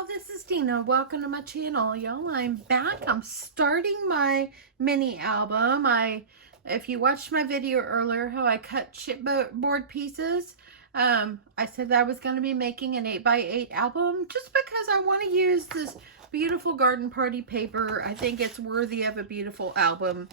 y'all, this is Deanna. Welcome to my channel, y'all. I'm back. I'm starting my mini album. If you watched my video earlier how I cut chipboard pieces, I said that I was going to be making an 8x8 album just because I want to use this beautiful garden party paper. I think it's worthy of a beautiful album.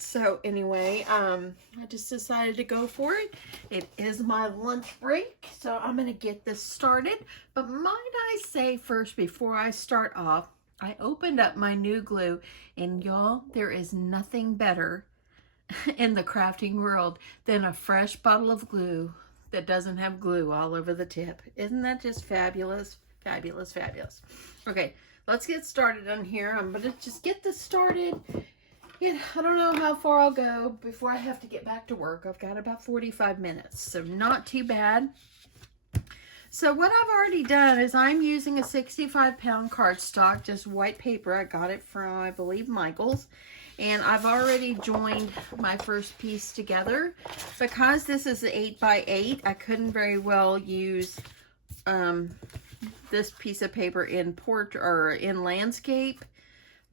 So anyway, I just decided to go for it. It is my lunch break, so I'm going to get this started. But might I say first, before I start off, I opened up my new glue, and y'all, there is nothing better in the crafting world than a fresh bottle of glue that doesn't have glue all over the tip. Isn't that just fabulous? Fabulous, fabulous. Okay, let's get started on here. I'm going to just get this started. Yeah, I don't know how far I'll go before I have to get back to work. I've got about 45 minutes, so not too bad. So what I've already done is I'm using a 65-pound cardstock, just white paper. I got it from, I believe, Michael's. And I've already joined my first piece together. Because this is 8x8, I couldn't very well use this piece of paper in landscape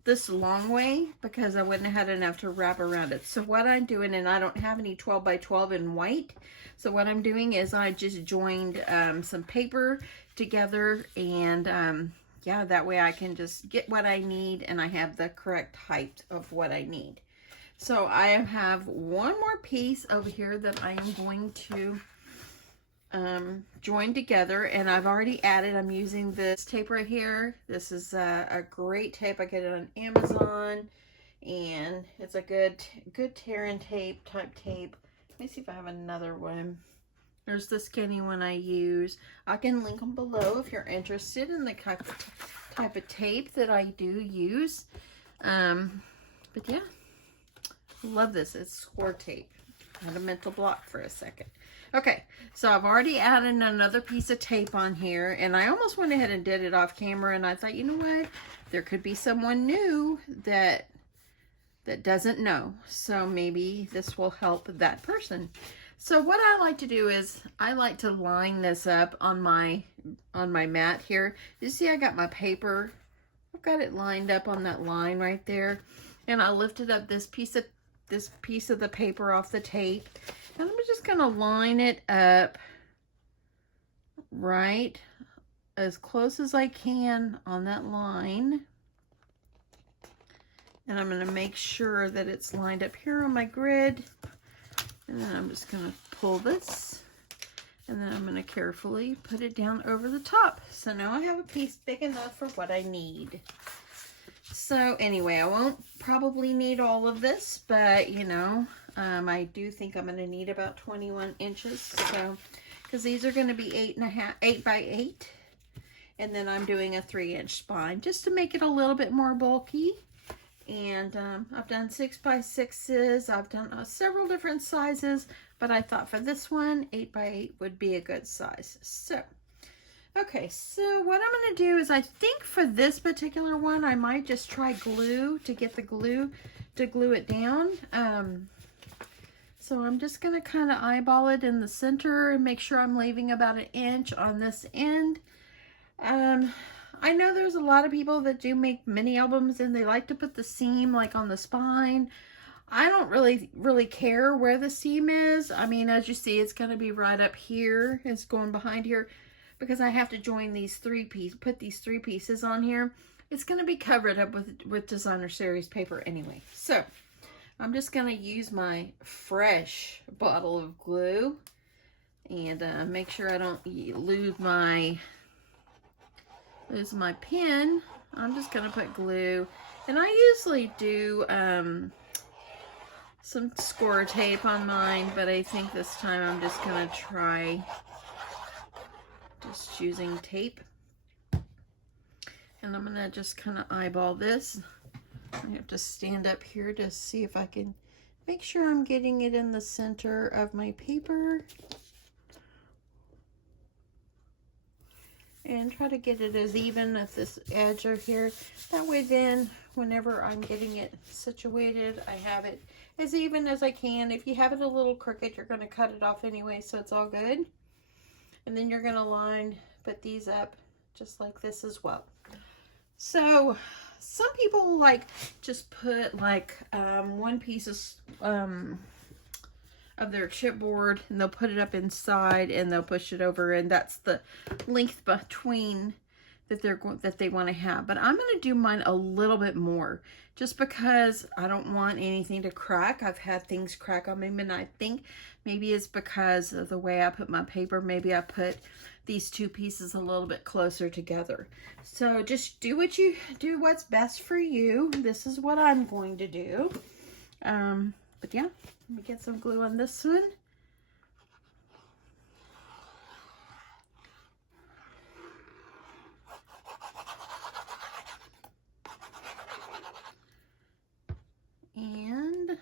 this long way, because I wouldn't have had enough to wrap around it. So what I'm doing, and I don't have any 12x12 in white, so what I'm doing is I just joined some paper together, and yeah, that way I can just get what I need and I have the correct height of what I need. So I have one more piece over here that I am going to join together, and I've already added, I'm using this tape right here. This is a great tape. I get it on Amazon, and it's a good tear and tape type tape. Let me see if I have another one. There's the skinny one I use. I can link them below if you're interested in the type of tape that I do use. But yeah, love this. It's score tape. I had a mental block for a second. Okay, so I've already added another piece of tape on here, and I almost went ahead and did it off camera, and I thought, you know what, there could be someone new that doesn't know, so maybe this will help that person. So what I like to do is I like to line this up on my mat here. You see I got my paper, I've got it lined up on that line right there, and I lifted up this piece of the paper off the tape, and I'm just going to line it up right as close as I can on that line. And I'm going to make sure that it's lined up here on my grid. And then I'm just going to pull this, and then I'm going to carefully put it down over the top. So now I have a piece big enough for what I need. So anyway, I won't probably need all of this, but you know, I do think I'm going to need about 21 inches. So, because these are going to be 8x8, and then I'm doing a 3-inch spine just to make it a little bit more bulky. And I've done 6x6s. I've done several different sizes, but I thought for this one, 8x8 would be a good size. So. Okay, so what I'm going to do is I think for this particular one, I might just try glue to get the glue to glue it down. So I'm just going to kind of eyeball it in the center and make sure I'm leaving about 1 inch on this end. I know there's a lot of people that do make mini albums and they like to put the seam like on the spine. I don't really care where the seam is. I mean, as you see, it's going to be right up here. It's going behind here, because I have to join these put these 3 pieces on here. It's going to be covered up with designer series paper anyway. So I'm just going to use my fresh bottle of glue and make sure I don't lose my pen. I'm just going to put glue, and I usually do some score tape on mine, but I think this time I'm just going to try just using tape. And I'm going to just kind of eyeball this. I have to stand up here to see if I can make sure I'm getting it in the center of my paper. And try to get it as even at this edge over here. That way then, whenever I'm getting it situated, I have it as even as I can. If you have it a little crooked, you're going to cut it off anyway, so it's all good. And then you're going to put these up just like this as well. So some people like just put like one piece of their chipboard, and they'll put it up inside and they'll push it over, and that's the length between that they want to have. But I'm going to do mine a little bit more just because I don't want anything to crack. I've had things crack on me, and I think maybe it's because of the way I put my paper. Maybe I put these two pieces a little bit closer together. So just do what's best for you. This is what I'm going to do. But yeah, let me get some glue on this one. And I'm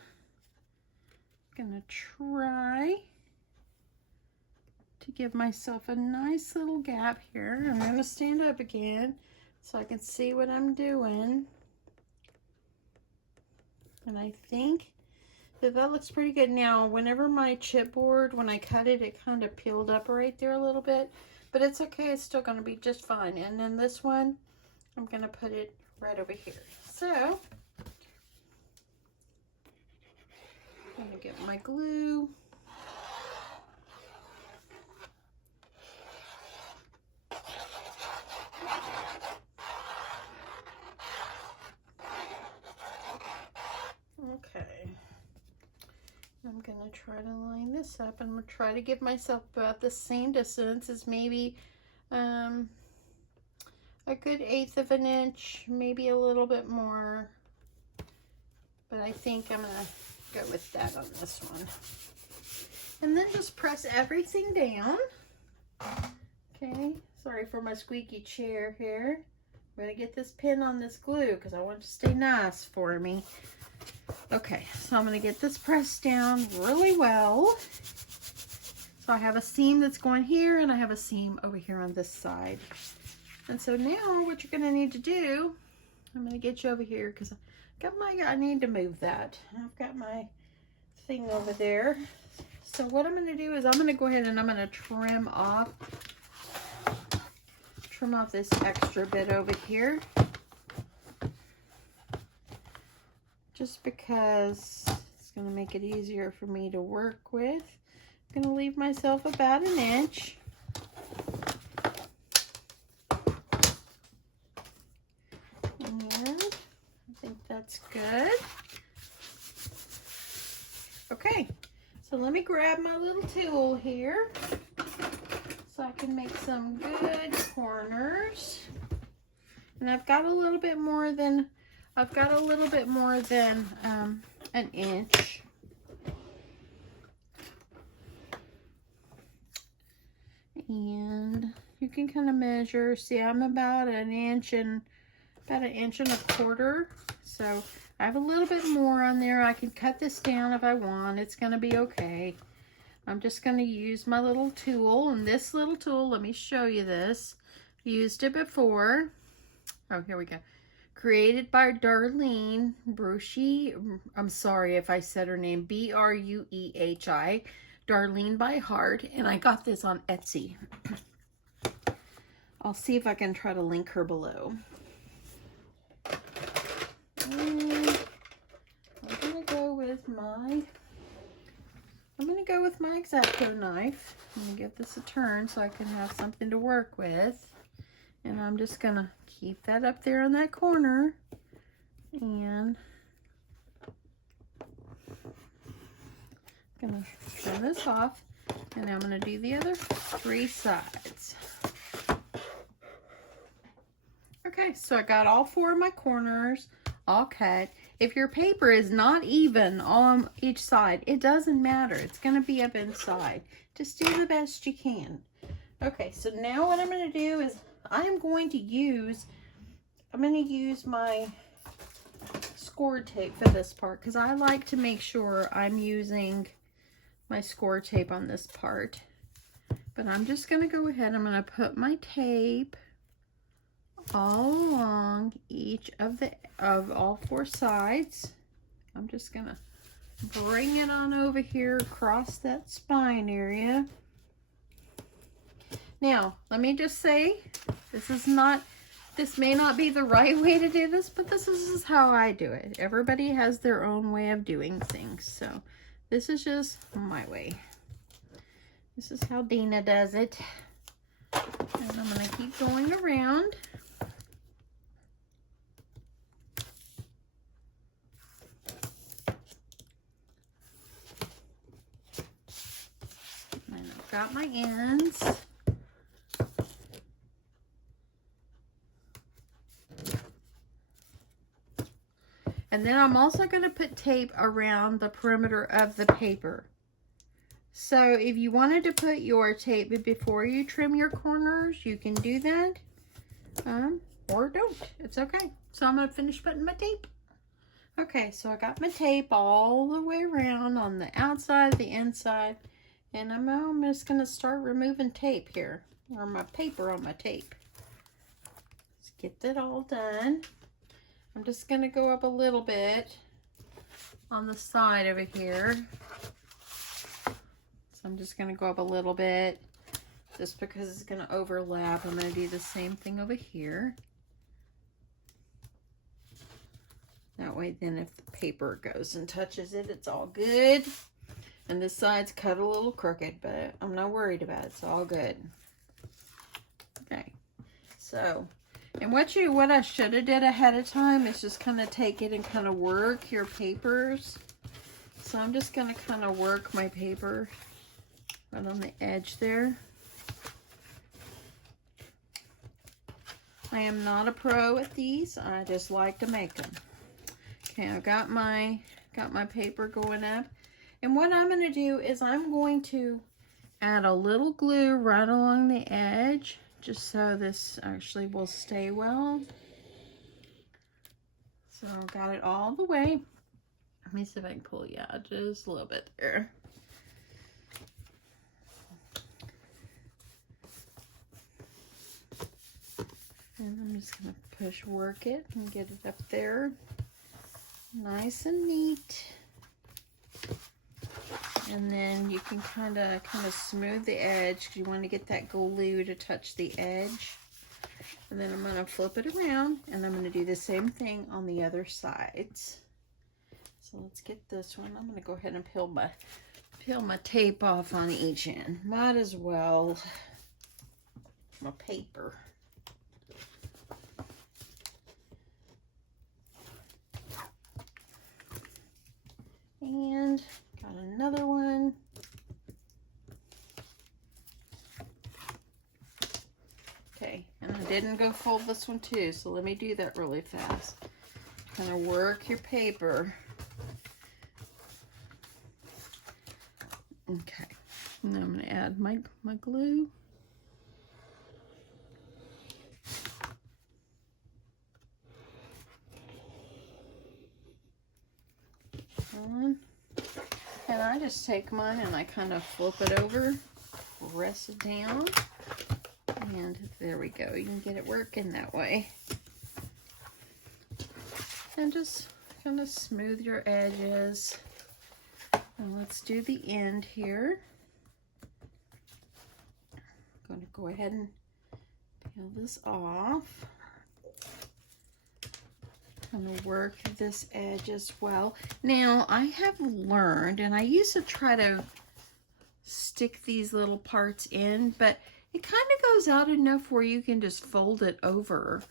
gonna try to give myself a nice little gap here. I'm gonna stand up again so I can see what I'm doing. And I think that looks pretty good. Now, whenever my chipboard, when I cut it, it kind of peeled up right there a little bit, but it's okay. It's still gonna be just fine. And then this one, I'm gonna put it right over here. So, I'm gonna get my glue. Okay. I'm gonna try to line this up. I'm gonna try to give myself about the same distance as maybe a good 1/8 of an inch, maybe a little bit more. But I think I'm gonna go with that on this one. And then just press everything down. Okay, sorry for my squeaky chair here. I'm gonna get this pin on this glue because I want it to stay nice for me. Okay, so I'm gonna get this pressed down really well. So I have a seam that's going here, and I have a seam over here on this side. And so now what you're gonna need to do, I'm gonna get you over here because I need to move that. I've got my thing over there. So what I'm gonna do is I'm gonna go ahead and I'm gonna trim off this extra bit over here. Just because it's gonna make it easier for me to work with. I'm gonna leave myself about 1 inch. And I think that's good. Okay, so let me grab my little tool here so I can make some good corners. And I've got a little bit more than an inch. And you can kind of measure. See, I'm about an inch and a quarter. So I have a little bit more on there. I can cut this down if I want. It's going to be okay. I'm just going to use my little tool. And this little tool, let me show you this. Used it before. Oh, here we go. Created by Darlene Bruchy. I'm sorry if I said her name. B-R-U-E-H-I. Darlene by Heart. And I got this on Etsy. I'll see if I can try to link her below. And I'm gonna go with my X-Acto knife. I'm gonna give this a turn so I can have something to work with. And I'm just gonna keep that up there in that corner. And I'm gonna trim this off. And I'm gonna do the other 3 sides. Okay, so I got all 4 of my corners all cut. If your paper is not even on each side, it doesn't matter. It's going to be up inside. Just do the best you can. Okay, so now what I'm going to do is I'm going to use my score tape for this part because I like to make sure I'm using my score tape on this part. But I'm just going to go ahead. I'm going to put my tape all along each of all 4 sides. I'm just gonna bring it on over here across that spine area. Now, let me just say, this may not be the right way to do this, but this is how I do it. Everybody has their own way of doing things. So this is just my way. This is how Deanna does it. And I'm going to keep going around. And I've got my ends. And then I'm also going to put tape around the perimeter of the paper. So if you wanted to put your tape before you trim your corners, you can do that. Or don't. It's okay. So I'm going to finish putting my tape. Okay, so I got my tape all the way around on the outside, the inside. And I'm just going to start removing tape here. Or my paper on my tape. Let's get that all done. I'm just going to go up a little bit on the side over here. So I'm just going to go up a little bit just because it's going to overlap. I'm going to do the same thing over here. That way then if the paper goes and touches it, it's all good. And this side's cut a little crooked, but I'm not worried about it. It's all good. Okay, so... And what I should have did ahead of time is just kind of take it and kind of work your papers. So I'm just going to kind of work my paper right on the edge there. I am not a pro at these. I just like to make them. Okay, I've got my paper going up. And what I'm going to do is I'm going to add a little glue right along the edge, just so this actually will stay well. So I've got it all the way. Let me see if I can pull you out just a little bit there. And I'm just going to work it and get it up there. Nice and neat. And then you can kind of smooth the edge because you want to get that glue to touch the edge. And then I'm going to flip it around and I'm going to do the same thing on the other sides. So let's get this one. I'm going to go ahead and peel my tape off on each end. Might as well. My paper. And got another one. Okay, and I didn't go fold this one too, so let me do that really fast. Kind of work your paper. Okay, and I'm going to add my glue. And I just take mine and I kind of flip it over, press it down, and there we go. You can get it working that way. And just kind of smooth your edges. And let's do the end here. I'm going to go ahead and peel this off. I'm going to work this edge as well. Now, I have learned, and I used to try to stick these little parts in, but it kind of goes out enough where you can just fold it over.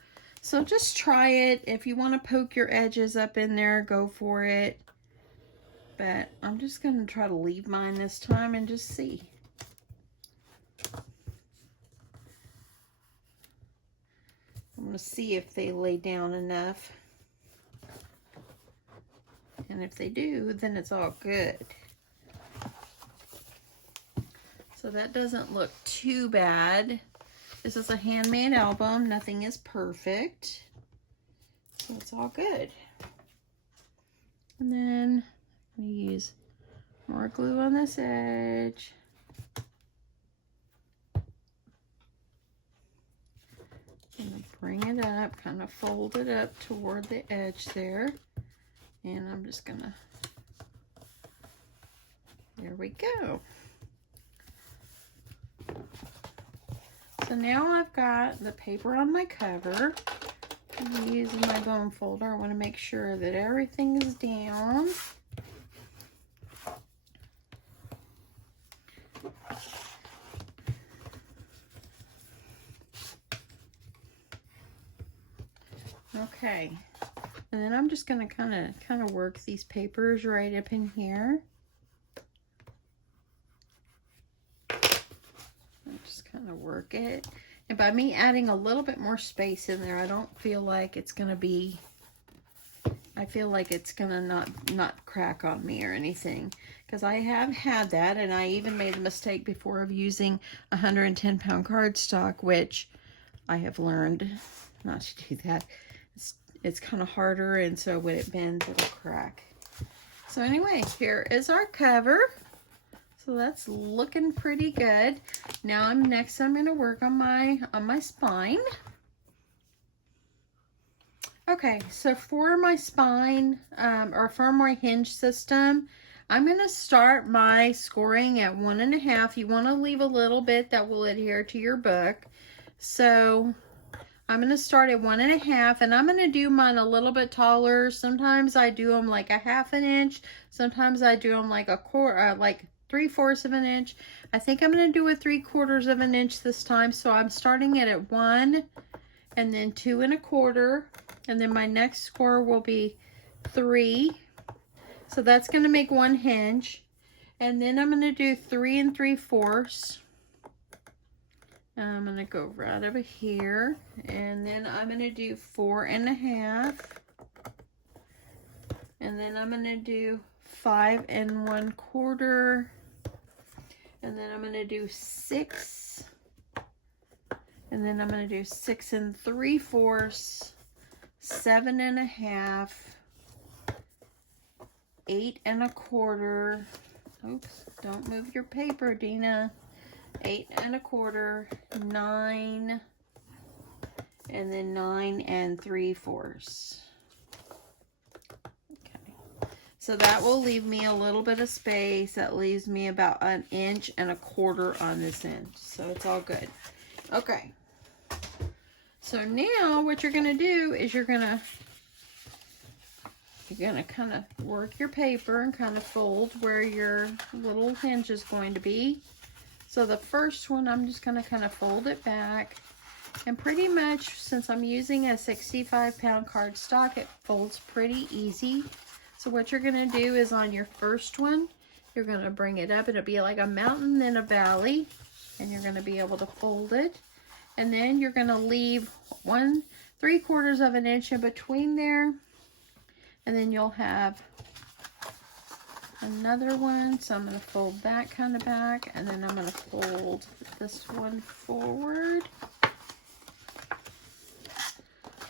So just try it. If you want to poke your edges up in there, go for it. But I'm just going to try to leave mine this time and just see. I'm going to see if they lay down enough. And if they do, then it's all good. So that doesn't look too bad. This is a handmade album. Nothing is perfect. So it's all good. And then I'm going to use more glue on this edge. I'm going to bring it up, kind of fold it up toward the edge there. And I'm just gonna, there we go. So now I've got the paper on my cover. I'm using my bone folder. I want to make sure that everything is down. Okay, and then I'm just going to kind of work these papers right up in here. Just kind of work it. And by me adding a little bit more space in there, I don't feel like it's going to be, I feel like it's going to not crack on me or anything. Because I have had that, and I even made the mistake before of using 110-pound cardstock, which I have learned not to do that. It's kind of harder, and so when it bends, it'll crack. So anyway, here is our cover. So that's looking pretty good. Now I'm going to work on my spine. Okay, so for my spine, or for my hinge system, I'm going to start my scoring at 1.5. You want to leave a little bit that will adhere to your book. So I'm going to start at 1.5, and I'm going to do mine a little bit taller. Sometimes I do them like a 1/2 inch. Sometimes I do them like a quarter, like 3/4 of an inch. I think I'm going to do a 3/4 of an inch this time. So I'm starting it at 1 and then 2 1/4. And then my next score will be 3. So that's going to make one hinge. And then I'm going to do 3 3/4. I'm going to go right over here, and then I'm going to do 4 1/2, and then I'm going to do 5 1/4, and then I'm going to do 6, and then I'm going to do 6 3/4, 7 1/2, 8 1/4. Oops, don't move your paper, Deanna. 8 1/4, 9, and then 9 3/4. Okay, so that will leave me a little bit of space. That leaves me about 1 1/4 on this end, so it's all good. Okay, so now what you're gonna do is you're gonna kind of work your paper and kind of fold where your little hinge is going to be. So the first one, I'm just going to kind of fold it back. And pretty much, since I'm using a 65-pound cardstock, it folds pretty easy. So what you're going to do is on your first one, you're going to bring it up. It'll be like a mountain, then a valley. And you're going to be able to fold it. And then you're going to leave 1 3/4 of an inch in between there. And then you'll have another one, so I'm going to fold that kind of back, and then I'm going to fold this one forward.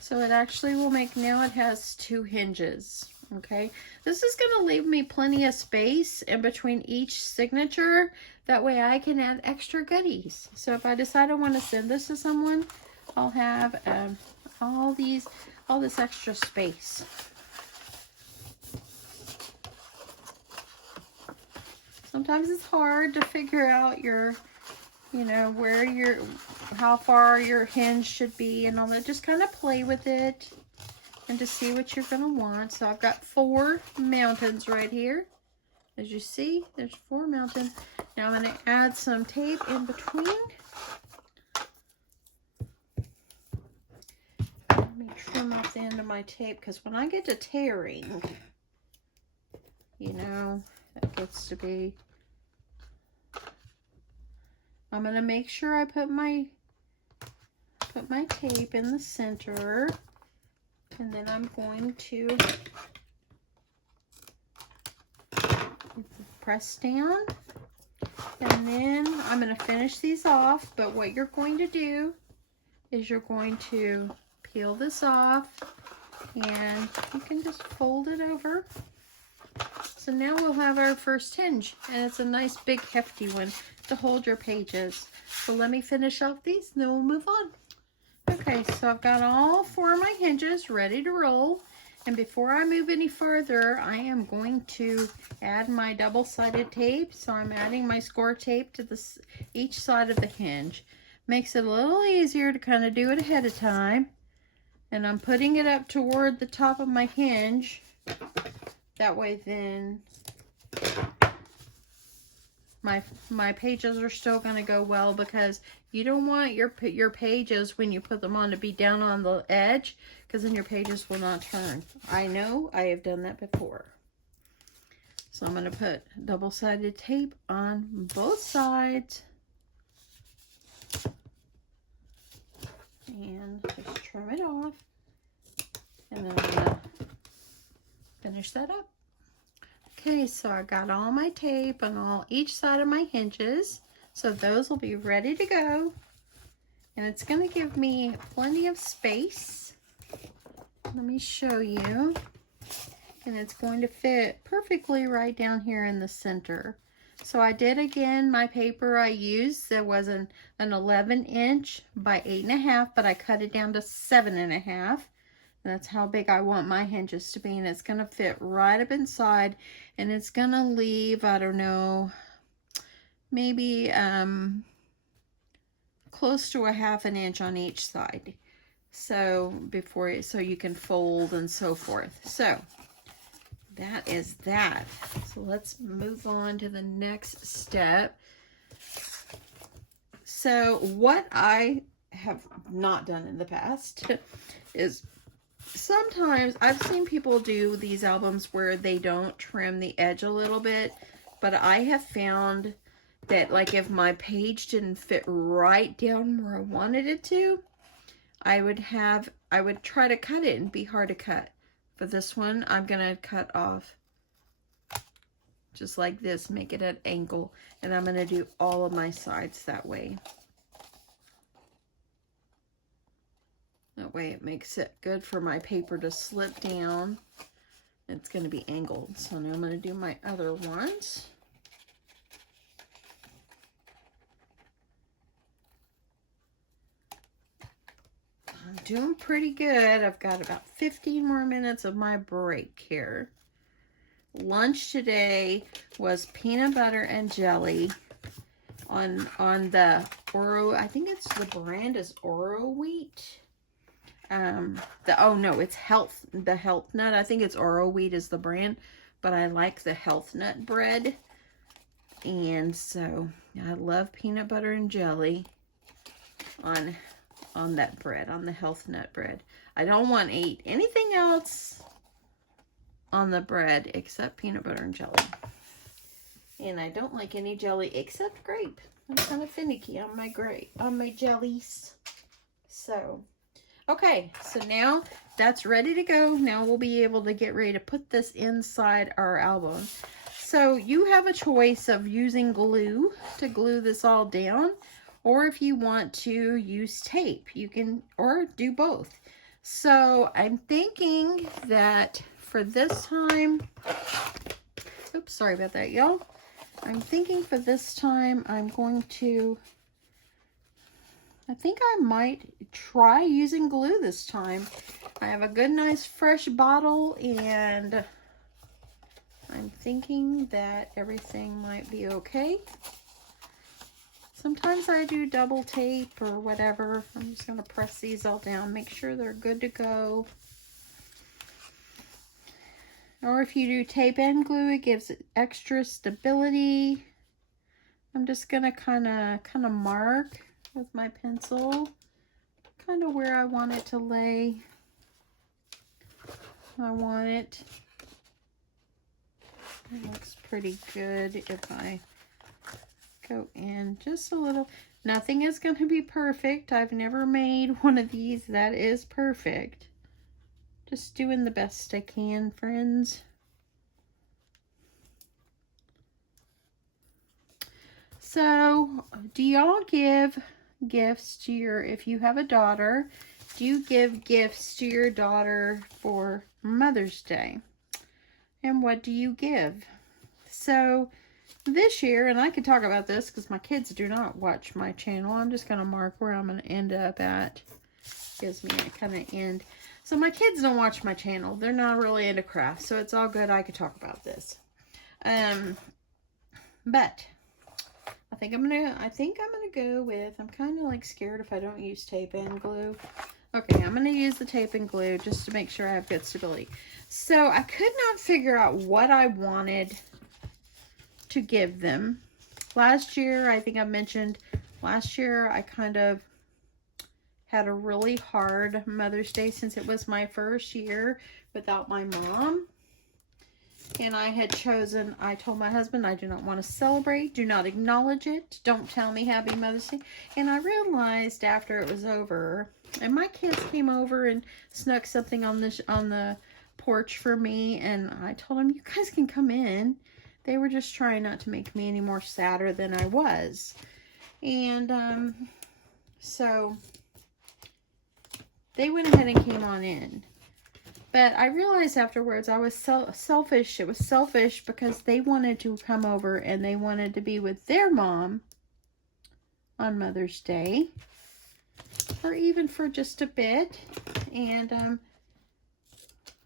So it actually will make, now it has 2 hinges, okay? This is going to leave me plenty of space in between each signature. That way I can add extra goodies. So if I decide I want to send this to someone, I'll have all this extra space. Sometimes it's hard to figure out your, where how far your hinge should be and all that. Just kind of play with it and to see what you're going to want. So I've got 4 mountains right here. As you see, there's 4 mountains. Now I'm going to add some tape in between. Let me trim off the end of my tape, because when I get to tearing, it gets to be, I'm going to make sure I put my tape in the center, and then I'm going to press down, and then I'm going to finish these off. But what you're going to do is you're going to peel this off, and you can just fold it over. So now we'll have our first hinge, and it's a nice big hefty one to hold your pages. So let me finish off these, and then we'll move on. Okay, so I've got all 4 of my hinges ready to roll. And before I move any further, I am going to add my double-sided tape. So I'm adding my score tape to each side of the hinge. Makes it a little easier to kind of do it ahead of time. And I'm putting it up toward the top of my hinge. That way then my pages are still going to go well, because you don't want your pages when you put them on to be down on the edge, because then your pages will not turn. I know, I have done that before. So I'm going to put double-sided tape on both sides. And just trim it off. And then I'm going to finish that up. Okay, so I got all my tape on each side of my hinges. So those will be ready to go. And it's going to give me plenty of space. Let me show you. And it's going to fit perfectly right down here in the center. So I did, again, my paper I used, there was an 11" by 8.5, but I cut it down to 7.5. That's how big I want my hinges to be, and it's going to fit right up inside, and it's going to leave, I don't know, maybe close to a 1/2 inch on each side. So so you can fold and so forth. So that is that. So let's move on to the next step. So what I have not done in the past is, sometimes I've seen people do these albums where they don't trim the edge a little bit, but I have found that, like, if my page didn't fit right down where I wanted it to, I would try to cut it and be hard to cut. For this one, I'm gonna cut off just like this, make it at an angle, and I'm gonna do all of my sides that way. That way it makes it good for my paper to slip down. It's going to be angled. So now I'm going to do my other ones. I'm doing pretty good. I've got about 15 more minutes of my break here. Lunch today was peanut butter and jelly on the Oro. I think it's the brand is Oro wheat. Oh no, it's the health nut. I think it's Oro wheat is the brand, but I like the health nut bread. And so I love peanut butter and jelly on that bread, on the health nut bread. I don't want to eat anything else on the bread except peanut butter and jelly. And I don't like any jelly except grape. I'm kind of finicky on my jellies. So okay, so now that's ready to go. Now we'll be able to get ready to put this inside our album. So you have a choice of using glue to glue this all down, or if you want to use tape, you can, or do both. So I'm thinking that for this time, oops, sorry about that, y'all. I'm thinking for this time, I think I might try using glue this time. I have a good, nice, fresh bottle, and I'm thinking that everything might be okay. Sometimes I do double tape or whatever. I'm just going to press these all down, make sure they're good to go. Or if you do tape and glue, it gives it extra stability. I'm just going to kind of mark with my pencil kind of where I want it to lay. I want it. It looks pretty good if I go in just a little. Nothing is going to be perfect. I've never made one of these that is perfect. Just doing the best I can, friends. So, do y'all give gifts to if you have a daughter, do you give gifts to your daughter for Mother's Day? And what do you give? So, this year, and I could talk about this because my kids do not watch my channel. I'm just going to mark where I'm going to end up at. Gives me a kind of end. So my kids don't watch my channel. They're not really into crafts, so it's all good. I could talk about this. But I think I'm gonna go with, I'm kind of like scared if I don't use tape and glue. Okay, I'm gonna use the tape and glue just to make sure I have good stability. So I could not figure out what I wanted to give them. Last year, I think I mentioned, last year I kind of had a really hard Mother's Day since it was my first year without my mom. And I had chosen, I told my husband, I do not want to celebrate, do not acknowledge it, don't tell me Happy Mother's Day. And I realized after it was over, and my kids came over and snuck something on the porch for me, and I told them, you guys can come in. They were just trying not to make me any more sadder than I was. And so they went ahead and came on in. But I realized afterwards I was selfish. It was selfish because they wanted to come over and they wanted to be with their mom on Mother's Day. Or even for just a bit. And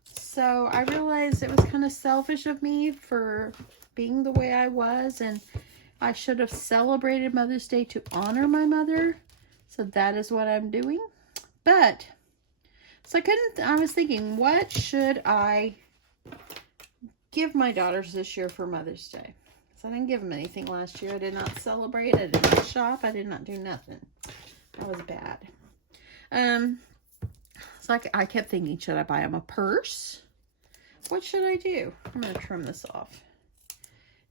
so I realized it was kind of selfish of me for being the way I was. And I should have celebrated Mother's Day to honor my mother. So that is what I'm doing. But so I was thinking, what should I give my daughters this year for Mother's Day? So I didn't give them anything last year. I did not celebrate. I did not shop. I did not do nothing. That was bad. So I kept thinking, should I buy them a purse? What should I do? I'm going to trim this off.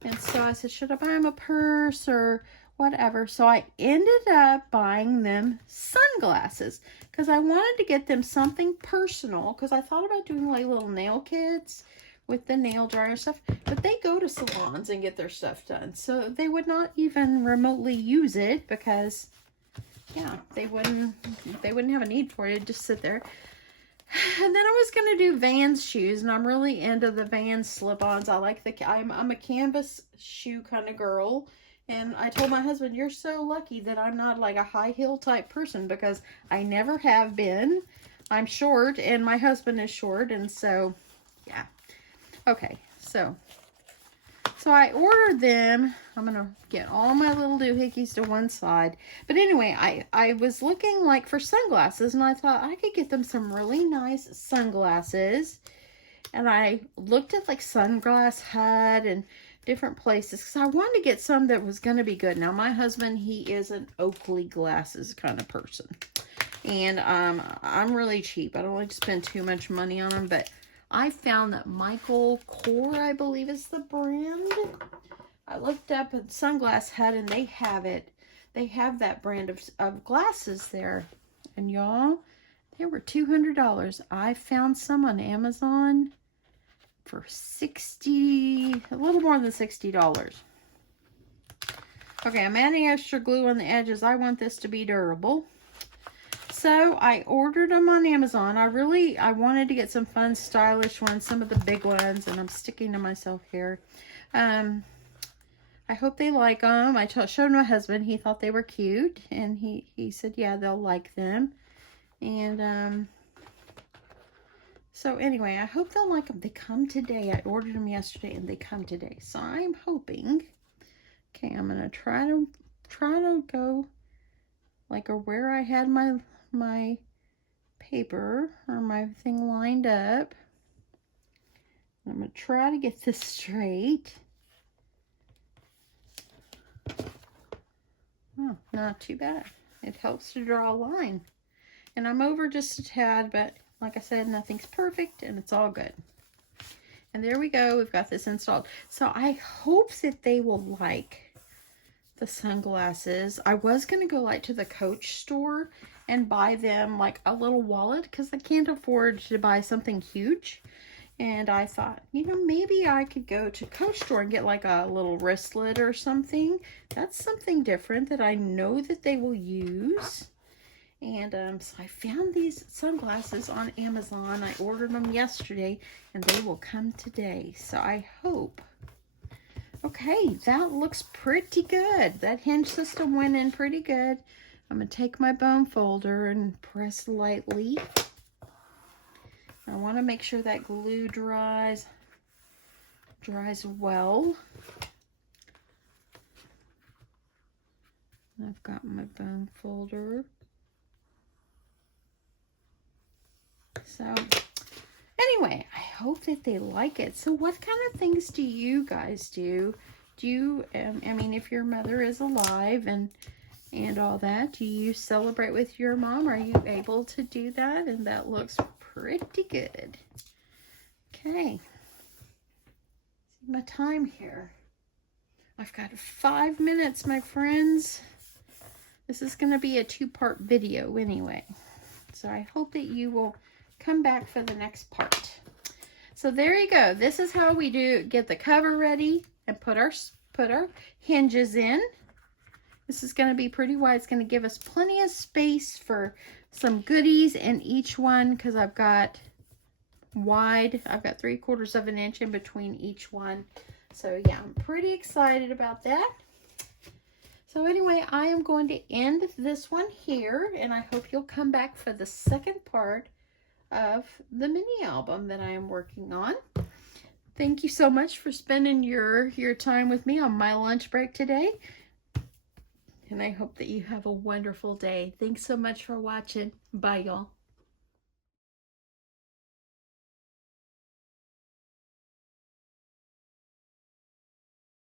And so I said, should I buy them a purse or whatever? So I ended up buying them sunglasses because I wanted to get them something personal, because I thought about doing like little nail kits with the nail dryer and stuff, but they go to salons and get their stuff done. So they would not even remotely use it because, yeah, they wouldn't have a need for it. It'd just sit there. And then I was going to do Vans shoes, and I'm really into the Vans slip-ons. I like I'm a canvas shoe kind of girl. And I told my husband, you're so lucky that I'm not like a high heel type person, because I never have been. I'm short and my husband is short. And so, yeah. Okay. So I ordered them. I'm going to get all my little doohickeys to one side. But anyway, I was looking like for sunglasses, and I thought I could get them some really nice sunglasses. And I looked at like Sunglass Hut and different places because I wanted to get some that was going to be good. Now, my husband, he is an Oakley glasses kind of person. And I'm really cheap. I don't like to spend too much money on them, but I found that Michael Kors, I believe is the brand. I looked up at Sunglass Hut and they have it. They have that brand of glasses there. And y'all, they were $200. I found some on Amazon for a little more than $60. Okay, I'm adding extra glue on the edges. I want this to be durable. So I ordered them on Amazon. I wanted to get some fun, stylish ones, some of the big ones, and I'm sticking to myself here. I hope they like them. I showed my husband. He thought they were cute, and he said, yeah, they'll like them. And so anyway, I hope they'll like them. They come today. I ordered them yesterday, and they come today. So I'm hoping. Okay, I'm gonna try to go like where I had my paper or my thing lined up. I'm gonna try to get this straight. Oh, not too bad. It helps to draw a line. And I'm over just a tad, but like I said, nothing's perfect and it's all good. And there we go. We've got this installed. So I hope that they will like the sunglasses. I was going to go like to the Coach store and buy them like a little wallet because I can't afford to buy something huge. And I thought, you know, maybe I could go to Coach store and get like a little wristlet or something. That's something different that I know that they will use. And so I found these sunglasses on Amazon. I ordered them yesterday and they will come today. So I hope. Okay, that looks pretty good. That hinge system went in pretty good. I'm going to take my bone folder and press lightly. I want to make sure that glue dries well. I've got my bone folder. So anyway, I hope that they like it. So what kind of things do you guys do? Do you, I mean, if your mother is alive and all that, do you celebrate with your mom? Are you able to do that? And that looks pretty good. Okay. See my time here. I've got 5 minutes, my friends. This is going to be a 2-part video anyway. So I hope that you will come back for the next part. So there you go. This is how we get the cover ready and put our hinges in. This is going to be pretty wide. It's going to give us plenty of space for some goodies in each one, because I've got wide. I've got 3/4 of an inch in between each one. So yeah, I'm pretty excited about that. So anyway, I am going to end this one here, and I hope you'll come back for the second part of the mini album that I am working on. Thank you so much for spending your time with me on my lunch break today. And I hope that you have a wonderful day. Thanks so much for watching. Bye, y'all.